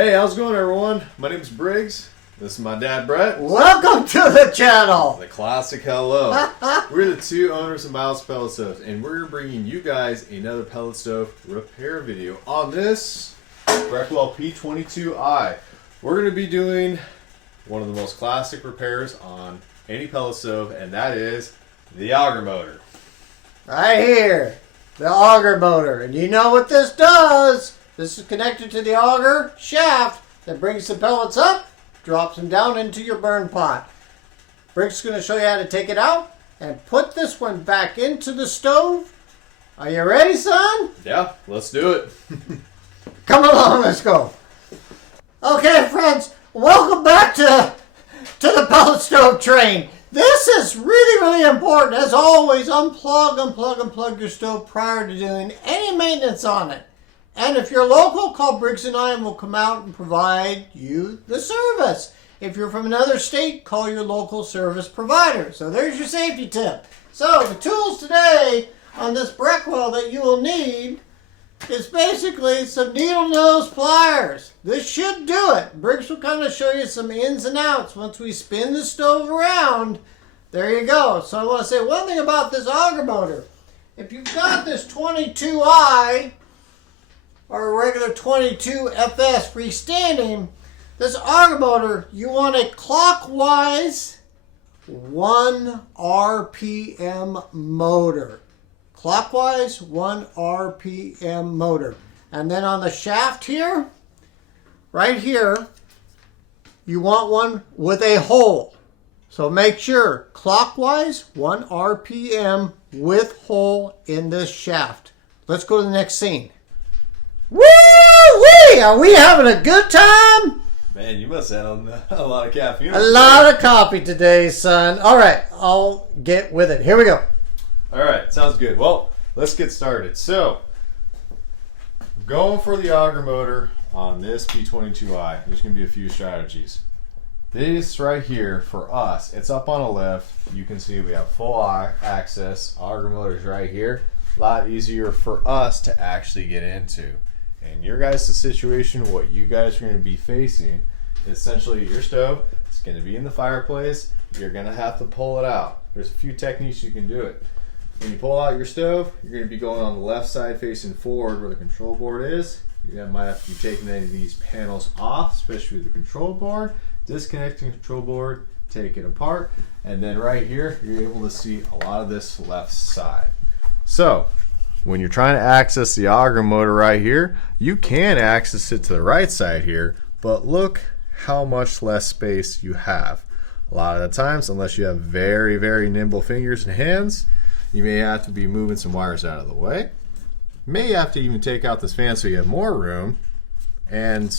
Hey, how's it going, everyone? My name's Briggs. This is my dad, Brett. Welcome to the channel. The classic hello. We're the two owners of Miles Pellet Stoves, and we're bringing you guys another pellet stove repair video on this Breckwell P22i. We're going to be doing one of the most classic repairs on any pellet stove, and that is the auger motor. Right here, the auger motor. And you know what this does. This is connected to the auger shaft that brings the pellets up, drops them down into your burn pot. Briggs is going to show you how to take it out and put this one back into the stove. Are you ready, son? Yeah, let's do it. Come along, let's go. Okay, friends, welcome back to the pellet stove train. This is really important. As always, unplug your stove prior to doing any maintenance on it. And if you're local, call Briggs and I and we'll come out and provide you the service. If you're from another state, call your local service provider. So there's your safety tip. So the tools today on this Breckwell that you will need is basically some needle nose pliers. This should do it. Briggs will kind of show you some ins and outs once we spin the stove around. There you go. So I want to say one thing about this auger motor. If you've got this 22i or a regular 22 FS freestanding, this auger motor, you want a clockwise 1 RPM motor. Clockwise 1 RPM motor. And then on the shaft here, right here, you want one with a hole. So make sure clockwise 1 RPM with hole in this shaft. Let's go to the next scene. Woo-wee! Are we having a good time? Man, you must have had a lot of caffeine. A lot of coffee today, son. All right, I'll get with it. Here we go. All right, sounds good. Well, let's get started. So, going for the auger motor on this P22i, there's going to be a few strategies. This right here, for us, it's up on a lift. You can see we have full access. Auger motor's right here. A lot easier for us to actually get into. In your guys' situation, what you guys are going to be facing, essentially your stove, it's going to be in the fireplace. You're going to have to pull it out. There's a few techniques you can do it. When you pull out your stove, you're going to be going on the left side facing forward where the control board is. You might have to be taking any of these panels off, especially the control board. Disconnecting the control board, take it apart, and then right here, you're able to see a lot of this left side. So, when you're trying to access the auger motor right here, you can access it to the right side here, but look how much less space you have. A lot of the times, unless you have very nimble fingers and hands, you may have to be moving some wires out of the way. You may have to even take out this fan so you have more room. And,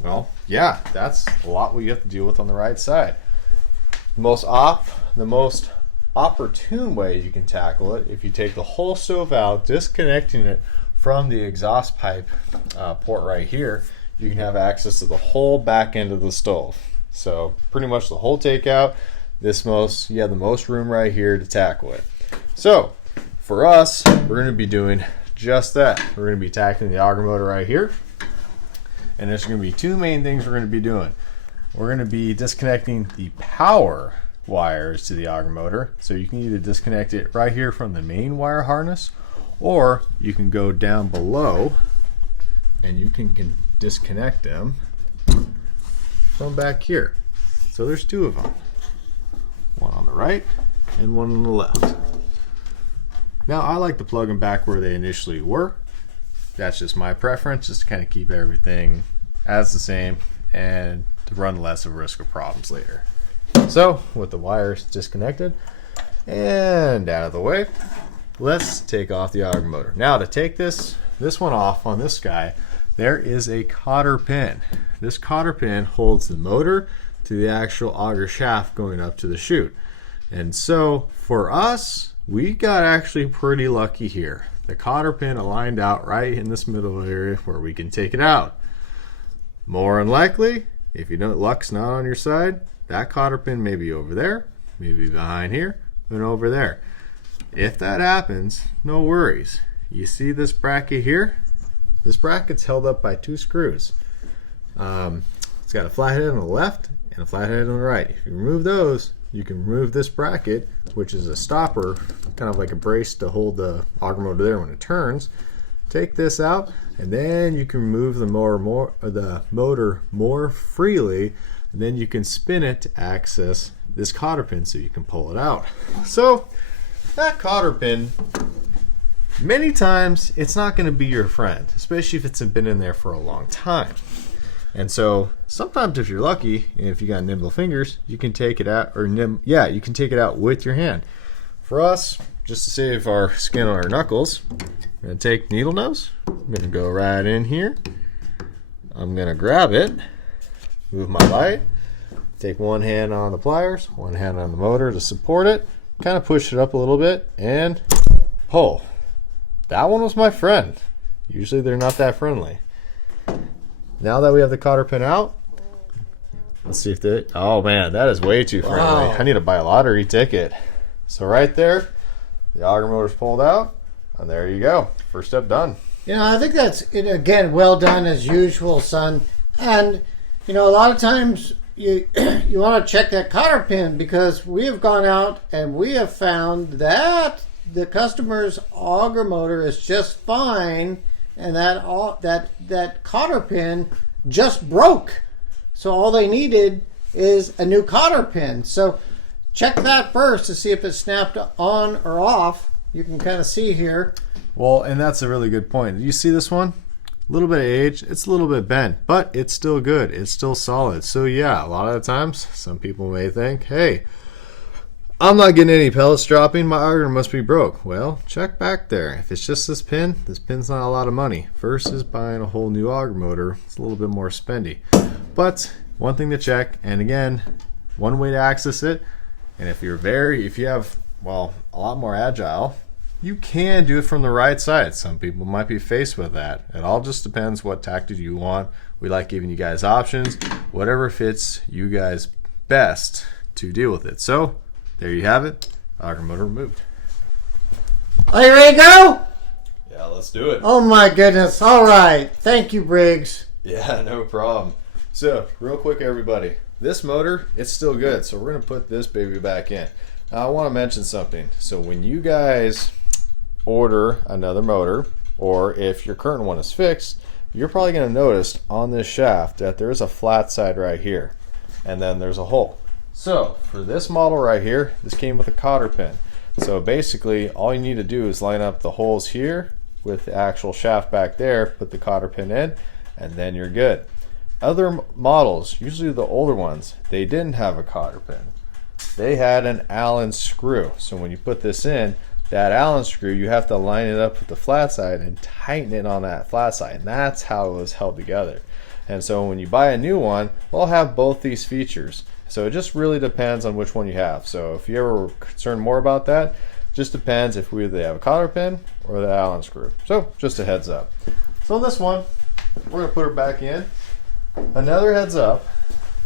well, yeah, that's a lot what you have to deal with on the right side. The most opportune way you can tackle it, if you take the whole stove out, disconnecting it from the exhaust pipe port right here, you can have access to the whole back end of the stove. So pretty much the whole takeout, you have the most room right here to tackle it. So for us, we're going to be doing just that. We're going to be tackling the auger motor right here, and there's going to be two main things we're going to be doing. We're going to be disconnecting the power wires to the auger motor. So you can either disconnect it right here from the main wire harness, or you can go down below and you can disconnect them from back here. So there's two of them. One on the right and one on the left. Now I like to plug them back where they initially were. That's just my preference, just to kind of keep everything as the same and to run less of a risk of problems later. So, with the wires disconnected and out of the way, let's take off the auger motor. Now, to take this one off on this guy, there is a cotter pin. This cotter pin holds the motor to the actual auger shaft going up to the chute. And so, for us, we got actually pretty lucky here. The cotter pin aligned out right in this middle area where we can take it out. More than likely, if you don't, luck's not on your side, that cotter pin may be over there, maybe behind here, and over there. If that happens, no worries. You see this bracket here? This bracket's held up by two screws. It's got a flathead on the left and a flathead on the right. If you remove those, you can remove this bracket, which is a stopper, kind of like a brace to hold the auger motor there when it turns. Take this out, and then you can remove the motor more freely, and then you can spin it to access this cotter pin so you can pull it out. So that cotter pin, many times it's not going to be your friend, especially if it's been in there for a long time. And so sometimes if you're lucky, and if you got nimble fingers, you can take it out, you can take it out with your hand. For us, just to save our skin on our knuckles, I'm going to take needle nose. I'm going to go right in here. I'm going to grab it, move my light, take one hand on the pliers, one hand on the motor to support it, kind of push it up a little bit, and pull. That one was my friend. Usually they're not that friendly. Now that we have the cotter pin out, let's see if they, oh man, that is way too friendly. Wow. I need to buy a lottery ticket. So right there, the auger motor's pulled out, and there you go. First step done. You know, I think that's, again, well done as usual, son. And, you know, a lot of times you want to check that cotter pin, because we have gone out and we have found that the customer's auger motor is just fine, and that cotter pin just broke. So all they needed is a new cotter pin. So check that first to see if it's snapped on or off. You can kind of see here. Well, and that's a really good point. You see this one? A little bit of age, it's a little bit bent, but it's still good. It's still solid. So yeah, a lot of the times, some people may think, hey, I'm not getting any pellets dropping, my auger must be broke. Well, check back there. If it's just this pin's not a lot of money. Versus buying a whole new auger motor, it's a little bit more spendy. But one thing to check, and again, one way to access it, and if you have, well, a lot more agile, you can do it from the right side. Some people might be faced with that. It all just depends what tactic you want. We like giving you guys options, whatever fits you guys best to deal with it. So there you have it, auger motor removed. Are you ready to go? Yeah, let's do it. Oh my goodness. All right. Thank you, Briggs. Yeah, no problem. So real quick, everybody, this motor, it's still good. So we're gonna put this baby back in. Now, I want to mention something. So when you guys order another motor, or if your current one is fixed, you're probably going to notice on this shaft that there is a flat side right here, and then there's a hole. So for this model right here, this came with a cotter pin. So basically all you need to do is line up the holes here with the actual shaft back there, put the cotter pin in, and then you're good. Other models, usually the older ones, they didn't have a cotter pin. They had an Allen screw. So when you put this in, that Allen screw, you have to line it up with the flat side and tighten it on that flat side, and that's how it was held together. And so when you buy a new one, they'll have both these features. So it just really depends on which one you have. So if you ever were concerned more about that, just depends if we either have a cotter pin or the Allen screw. So just a heads up. So this one, we're going to put her back in. Another heads up,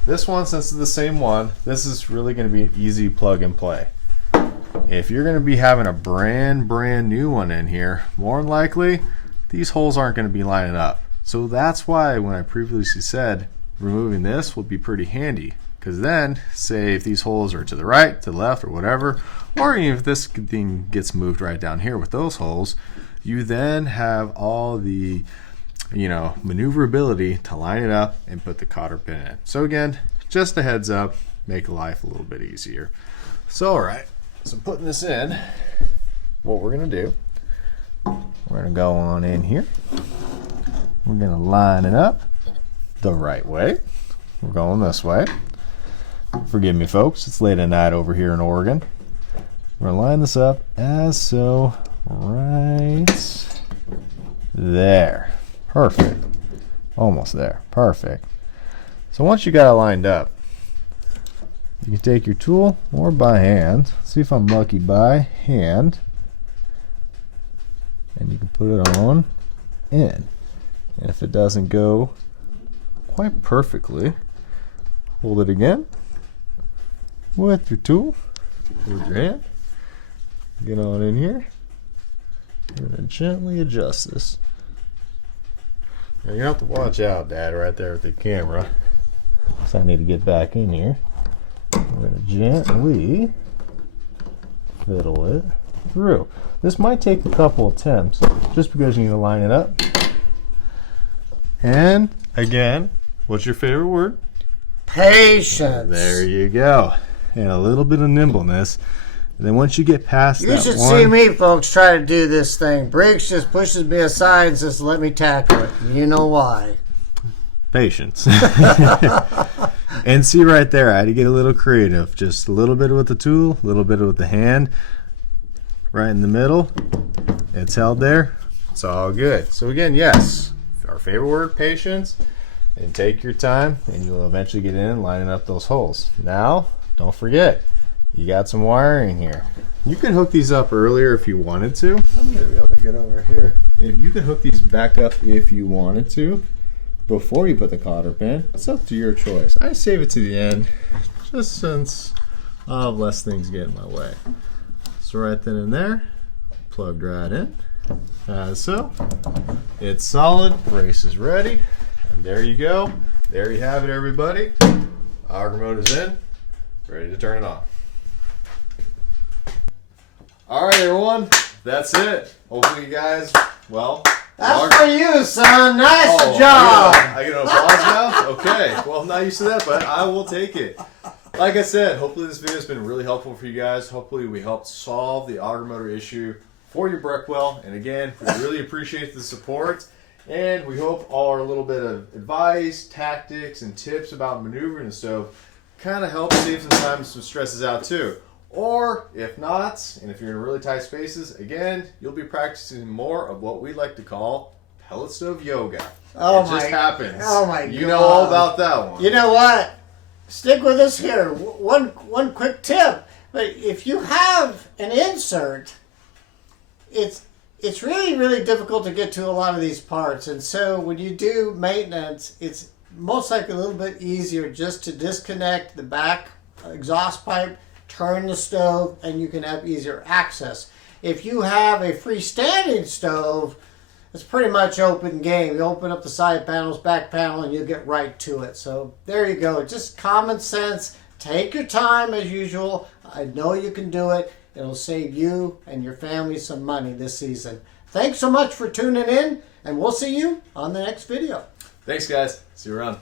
this one, since it's the same one, this is really going to be an easy plug and play. If you're going to be having a brand new one in here, more than likely these holes aren't going to be lining up. So that's why when I previously said removing this will be pretty handy, because then say if these holes are to the right, to the left, or whatever, or even if this thing gets moved right down here with those holes, you then have all the maneuverability to line it up and put the cotter pin in. So again, just a heads up, make life a little bit easier. So alright, so putting this in, what we're going to do, we're going to go on in here. We're going to line it up the right way. We're going this way. Forgive me, folks. It's late at night over here in Oregon. We're going to line this up as so, right there. Perfect. Almost there. Perfect. So once you got it lined up, you can take your tool or by hand. See if I'm lucky by hand. And you can put it on in. And if it doesn't go quite perfectly, hold it again with your tool, with your hand, get on in here, and then gently adjust this. Now you have to watch out, Dad, right there with the camera. So I need to get back in here. We're going to gently fiddle it through. This might take a couple attempts just because you need to line it up. And again, what's your favorite word? Patience. There you go. And a little bit of nimbleness. And then once you get past that, you should see me, folks, try to do this thing. Briggs just pushes me aside and says, let me tackle it. You know why. Patience. And see right there, I had to get a little creative. Just a little bit with the tool, a little bit with the hand. Right in the middle. It's held there. It's all good. So again, yes, our favorite word, patience. And take your time, and you'll eventually get in and lining up those holes. Now, don't forget, you got some wiring here. You could hook these up earlier if you wanted to. I'm gonna be able to get over here. If you could hook these back up if you wanted to, before you put the cotter pin. It's up to your choice. I save it to the end, just since I'll have less things get in my way. So right then and there, plugged right in, as so. It's solid, brace is ready, and there you go. There you have it, everybody. Auger mode is in, ready to turn it on. All right, everyone, that's it. Hopefully you guys, well, that's for you, son. Nice job. I get an applause now? Okay. Well, I'm not used to that, but I will take it. Like I said, hopefully this video has been really helpful for you guys. Hopefully we helped solve the auger motor issue for your Breckwell. And again, we really appreciate the support. And we hope our little bit of advice, tactics, and tips about maneuvering the stove kind of help save some time and some stresses out too. Or if not, and if you're in really tight spaces, again, you'll be practicing more of what we like to call pellet stove yoga. Oh, it just happens. Oh my God. You know all about that one. You know what? Stick with us here. One quick tip. But if you have an insert, it's really difficult to get to a lot of these parts. And so when you do maintenance, it's most likely a little bit easier just to disconnect the back exhaust pipe, turn the stove, and you can have easier access. If you have a freestanding stove, it's pretty much open game. You open up the side panels, back panel, and you get right to it. So there you go. Just common sense. Take your time as usual. I know you can do it. It'll save you and your family some money this season. Thanks so much for tuning in, and we'll see you on the next video. Thanks, guys. See you around.